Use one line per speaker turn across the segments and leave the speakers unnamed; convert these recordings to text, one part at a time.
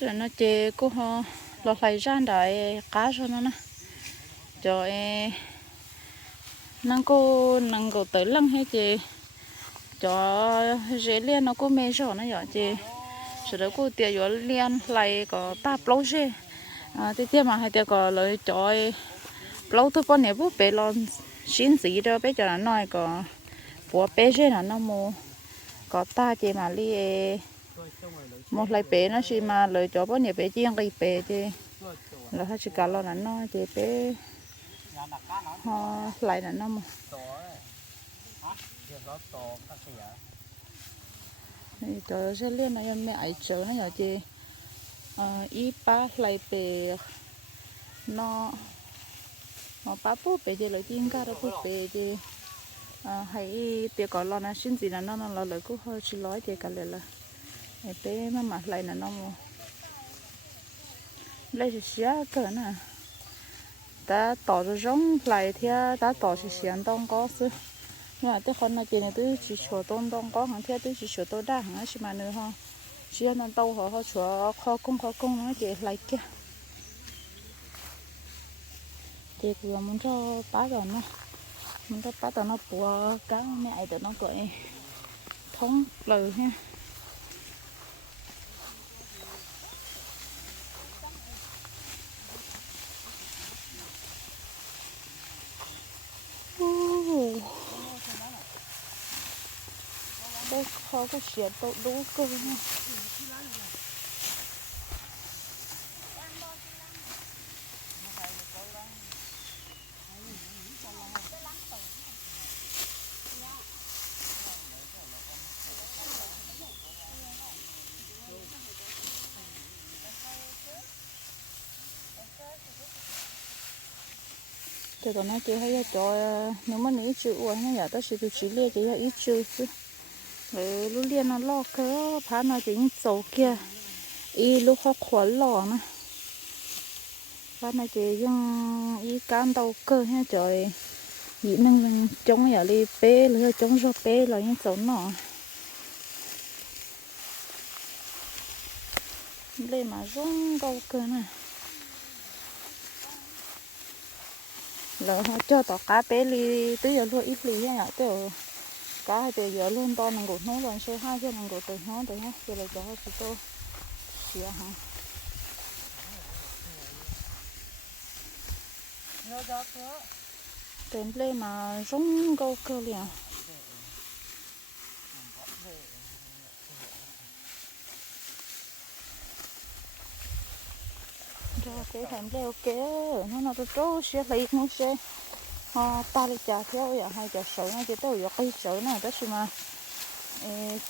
rồi nó chê cô họ lo lại ra đợi cá cho nó nè. Rồi, năng cô năng cô tới lăng hết chị cho dễ liên nó cô mê rồi nó nhỏ chị rồi đó cô tiệt rồi liên lại có ta lâu xe à thì thế mà hay tiệt có lời cho lâu thôi bọn này bút bé lo xin gì đó bé cho nó nói có bố bé xe là nó mua có ta chị mà liên một lại bé nó chỉ mà lời cho bọn này bể chiên cái bé chứ là hết chỉ cả lo là nó chỉ bé họ lại là nó mà. Thì cho sẽ liên em mẹ ấy chờ nó nhỏ chị. Ờ ý ba lại bé nó nó ba bố bé chứ lời tiếng cả đó bố bé chứ hãy hay tiệc có lo nó xin gì là nó nó lo lời cũng hơi chỉ nói chị cả lời là để bé mà mặt lại là nó lấy chỉ xía cơ nè ta tỏ ra giống lại thì ta tỏ chỉ ăn đông có sư nhưng mà tôi không nói chuyện này tôi chỉ sửa đông đông có hàng theo tôi chỉ sửa tôi đa hàng chỉ mà nữa ha chỉ là đâu họ họ sửa khó công khó công nó chị lại kia. Chị vừa muốn cho bá rồi nó. Muốn cho bá tao nó bùa, cá mẹ ấy tụi nó gọi thống lời ha. Đây khó nó chỉ hay cho ờ, nếu mà uống nó giờ tới chỉ chỉ lia chỉ là ít chứ rồi lúc lia nó lo cơ, phá nó chỉ sầu kia. Y lúc họ khóa lò nè phá nó chỉ dùng y cán đầu cơ ha trời. Nhị nâng lên chống giờ đi bê lửa chống cho bê là những sầu nọ. Lên mà rung đầu cơ nè. Lỡ cho tỏ cá bé li tới giờ luôn ít li nhá tới cá thì giờ luôn to mình gột nó lần số hai cho mình gột từ nó từ nhé, giờ là cho họ tôi xỉa hả? Tên lê mà rung câu cơ liền. Rồi cái thèm leo kéo nó nó tôi trâu xe lấy nó xe họ ta đi trả theo ya hay trả sợi nó chỉ tôi được cái sợi này đó mà.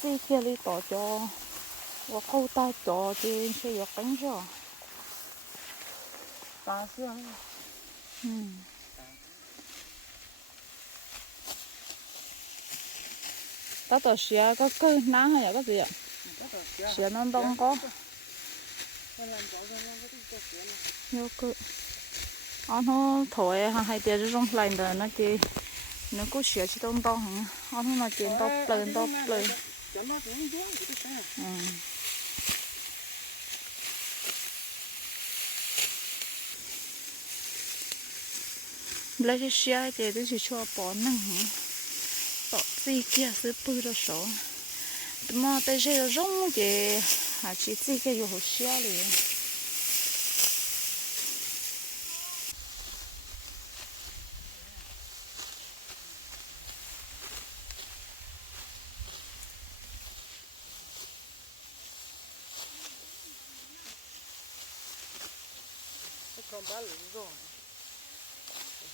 Cái kia đi tỏ cho và câu ta cho thì sẽ được cánh rồi ta xưa ừ. Ta tỏ xe có cơ ná hay là cái gì ạ? Xe nó đông có. nhiều cơ anh nó thổi hàng hai tiền trong lạnh rồi nó chỉ nó cứ sửa chỉ đông đông hả? Anh nó chuyện to lên to lên ừ. Lấy cái xe thì tôi chỉ cho bỏ năng hả? Bỏ gì kia sẽ bự ra số. Mà tới giờ rong thì à chỉ gì cái yêu xe liền 달르고.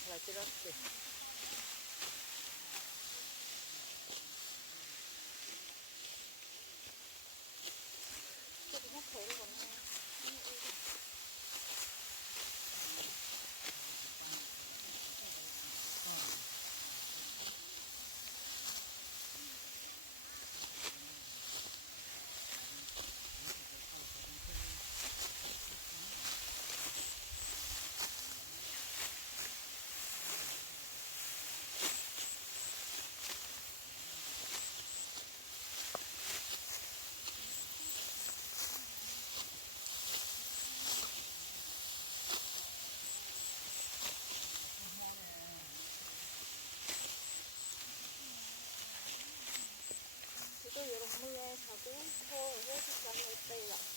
라이트 라스트. Không bán được rồi lại cái đó thì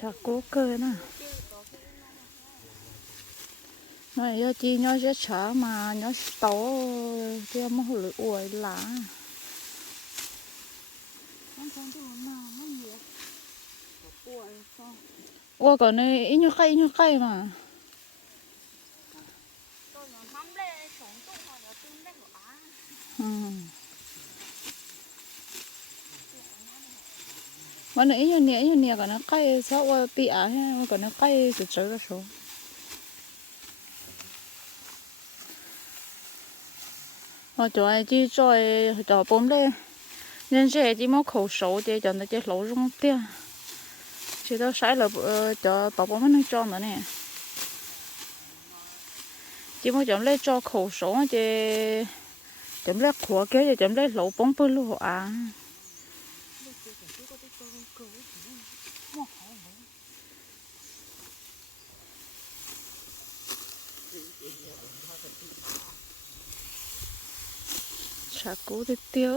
chả cố cơ nè. Nói giờ chi nhớ sẽ chả mà nhớ tàu kia mà hồi lưỡi uổi lá ủa còn này ít nhớ cây nhớ cây mà. Ừ. mà này ít nhẹ ít nhẹ còn nó cây sao qua bị á ha còn nó cây từ từ ra số. Họ cho ai chỉ cho cho bom lên nên sẽ chỉ mua khẩu số để cho nó chỉ lỗ rung tiền chỉ đó sai là ờ, cho tao bom nó cho nữa nè. Chỉ mua chọn lấy cho khẩu số để chọn lấy khóa kế để chọn lấy lỗ bóng bơi luôn à sợ cũ thì tiêu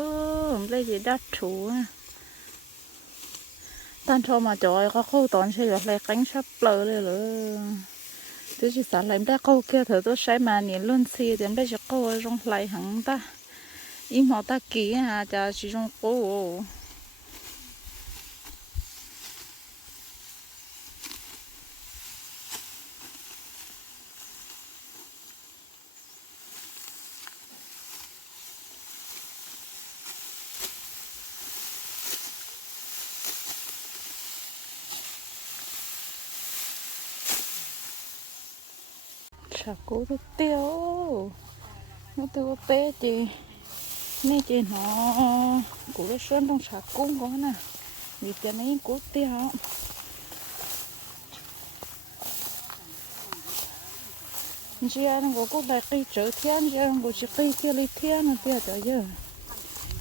lấy gì đắt chú tan cho mà trời có khâu tòn xe giọt lại cánh sắp lờ lên lỡ tôi chỉ sợ lại đã câu kia thử tôi sẽ mà nhìn luôn xì thì em đã chỉ câu trong lại hẳn ta. Im họ ta kỹ à chả chỉ trong câu chả cố tôi tiêu. Nó tiêu bé chị. Nên chị, nó cố nó sơn trong chả cung có nè. Vì tiền ấy cố tiêu. Chị ăn có cố đại cây trở thiên. Chị ăn có chỉ cây kia lấy thiên là tiêu cho giờ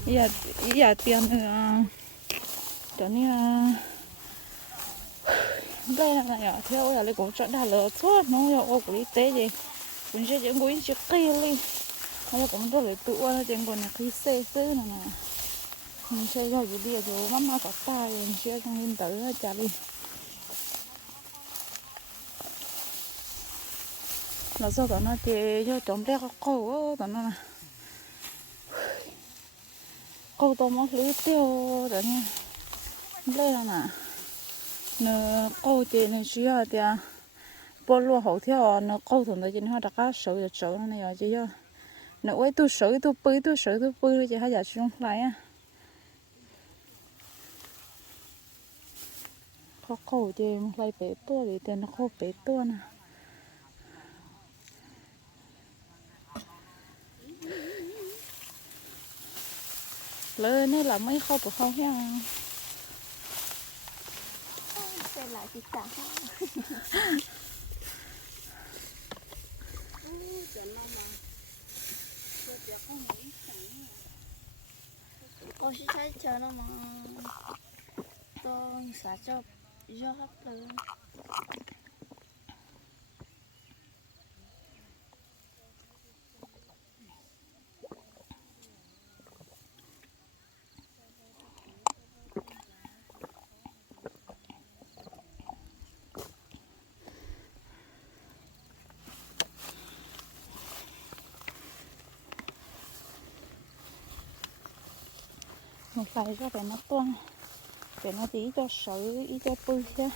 giờ giờ tiền nữa cho nên ờ, đây là này theo là lấy cũng chọn đà lỡ suốt. Nó giờ ô của y tế gì. Cũng chưa những cái chiếc kia đi nó cũng rất tự quan trên còn là khi xe xe này nè. Mình chơi ra cái đi rồi mắm có tay mình chơi trong lên tử chả đi là sao tao nó chơi cho chồng đeo câu á tao nó nè. Câu tao mất lưới tiêu đó nha đây là nè nó câu tiền nó xí à thì bỏ lúa hậu à nó câu thường đó chính họ đã cá sấu đã sấu nó này rồi chứ nó quay tu sấu tu bơi tu sấu tu bơi chứ hai giờ xuống lại á. Khó câu chứ lại bé tua thì tiền, nó không bé tua nè. Lớn nên là mấy khó của không ha ็นหลายสิดี๋าข้างนี้ใส่เโอชิใช้เจอแล้วมั้งต้องสาจบยอดเลย một lại ra để nó tuôn để nó tí cho sợi ý cho bươi chứ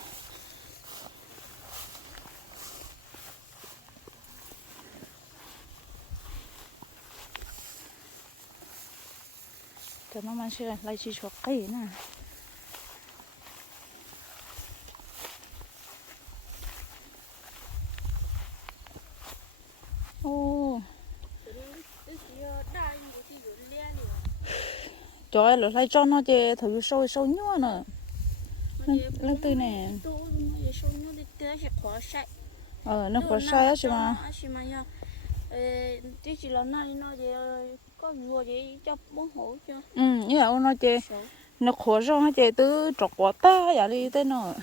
cho nó mang sẽ lại chỉ cho cây nè trời ơi lại cho nó chơi thử sâu sâu nhua nè. Lên từ nè. ờ nó có sai á chứ mà tí chỉ là nó nó gì có vừa gì cho bố hổ cho ừ như là nó chơi nó khó cho nó chơi từ trọc quả ta vậy đi thế nó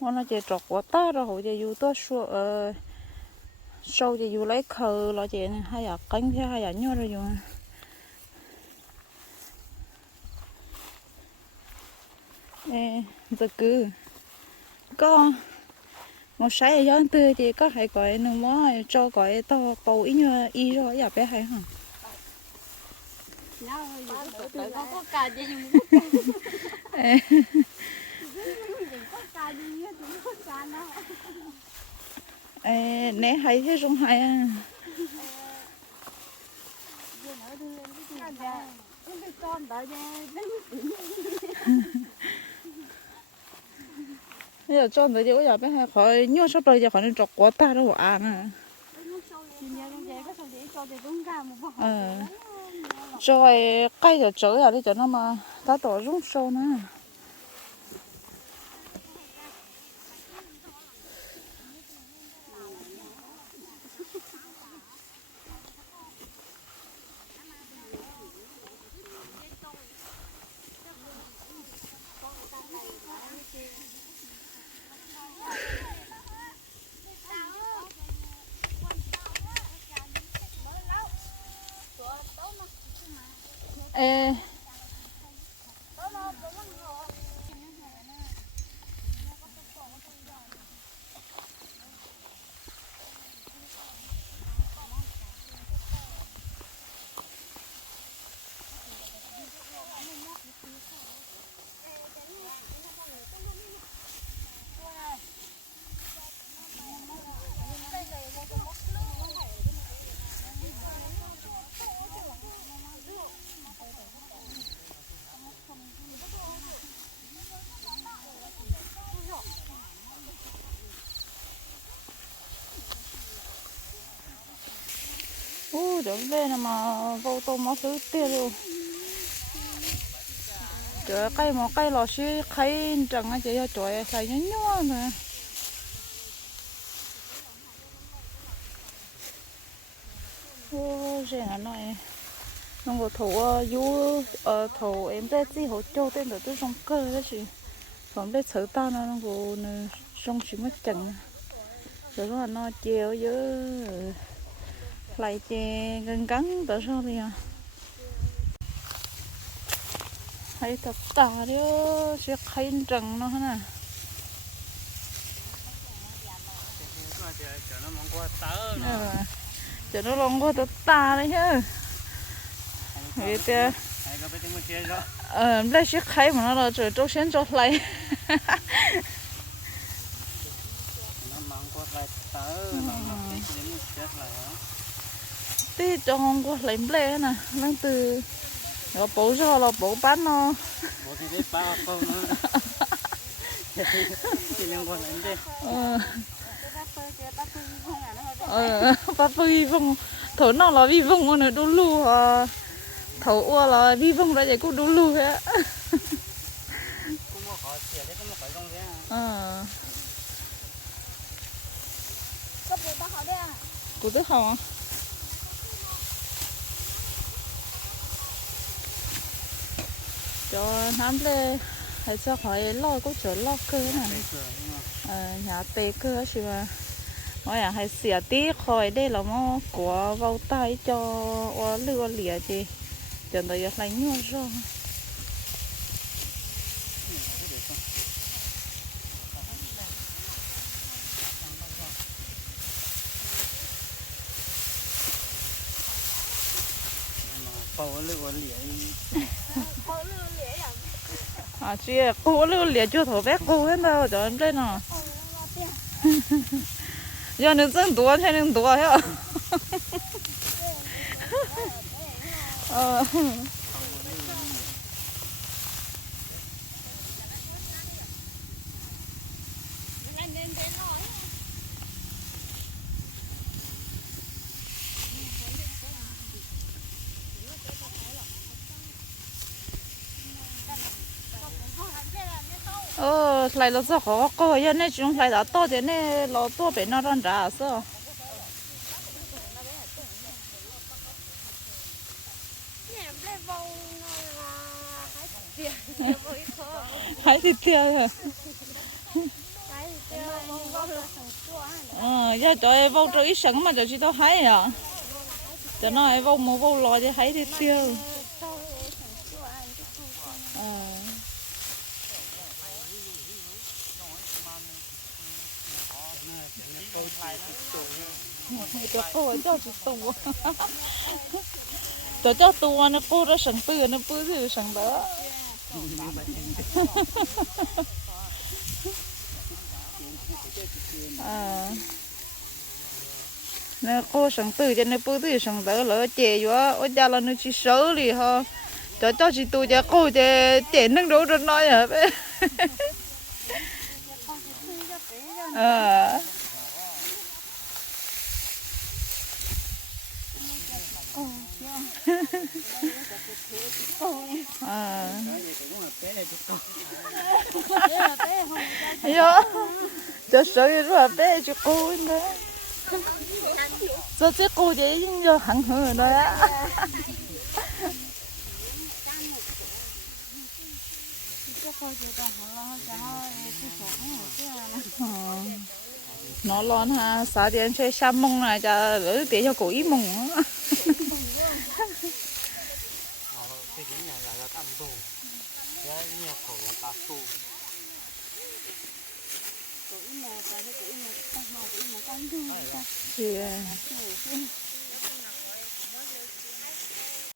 nó chơi trọc quả ta rồi hồi chơi dù tôi số ờ sâu chơi dù lấy khờ lo chơi này hay là cánh thế hay là nhua rồi dù giờ cứ có một sáng giờ từ thì có hay gọi nó mới cho gọi to bầu ít như y rồi giờ bé hay hả Ê, nè hay thế trong hay à bây giờ cho người thì bây giờ bé hay khỏi nhua sắp rồi giờ khỏi nên trọc quả ta đâu à nè rồi cây giờ chở ra đi cho nó mà ta tổ rung sâu nữa đường lên mà vô tô mà thứ tiêu luôn. Trời cây mà cây lò xí cây trần á chị ơi, trời xài nhớ nhớ nè ô gì nó nói nó có thổ du ờ, ở ờ, thổ em đây chỉ hỗ trợ tên được tôi trong cơ đó chị. Còn đây xử ta nó nó có trong chỉ mất chẳng rồi nó nó chiều với lại chè gần cắn tới đi à hay tập tà đó sẽ khay trần nó cho tớ Ờ, cho nó lòng qua tập tà đấy chứ. Vậy thì ờ đây sẽ khay mà nó là trời trâu sen trâu lại. Nó mong qua lại tớ nó nó cái chuyện nó chết lại tí cho con qua lấy lệ nè nó từ nó bố cho nó bố bán nó. Bố thì bao câu nữa thì liên quan đến đây ờ. Không nó ờ bà vi vong thổ nó là vi vong mà nó đu lu à thổ ua là vi vong ra vậy cũng đu lu hết. Cũng có khó xỉa chứ cũng phải không thế à ờ có bố bác họ đây à cho nám lê hay cho khỏi lo cũng chỗ lo cơ này mà ờ nhà tê cơ chứ mà nói là hay xỉa tí khỏi đây là mò của vào tay cho lừa lìa chứ cho nó lại nhau rồi bỏ à chị cô lửa lĩa chưa? Thổ bé cô hết đâu cho em lên nào. Giờ nên dân đùa thế nên đùa hết ờ. Ờ lại là sao khó coi giờ này chúng lại đã to thế này lo to bé nó rắn ra sao nè lên vòng là hái tiền nhiều với khó hay thì tiêu rồi hái thì tiêu vòng vòng là thằng chua hả ờ giờ cho ít sẵn mà cho chị tao hay à cho nó em vô một vô lo chứ hay thì tiêu tao thằng chua ăn cái chua con ờ tôi thay nó chủ cho cô cho chị tu cho cho tu nó cô ra sẵn tư nó bự thì sẵn đó à. Nè cô sẵn tư cho nó bự thì sẵn đó lỡ chè vô ở nhà là nó chỉ sớ đi ha cho cho chị tu cho cô chè chè nâng đồ rồi nói hả? Bé con thì thui cho bé rồi à. ồ chưa ồ à cái gì cũng là bé này chứ con bé là bé không ra Yo, cho sợ rồi là bé cho cô nữa. Cho chứ cô vậy cho hẳn hờ rồi á. Ờ. nó lon ha, sáu điểm chơi xăm mông này cho lỡ để cho cô ý mông á. Ờ, cái cái nhà là là ăn tù cái nhà khẩu là tà tù Cậu mà cái cái mà con mà cái mà con thương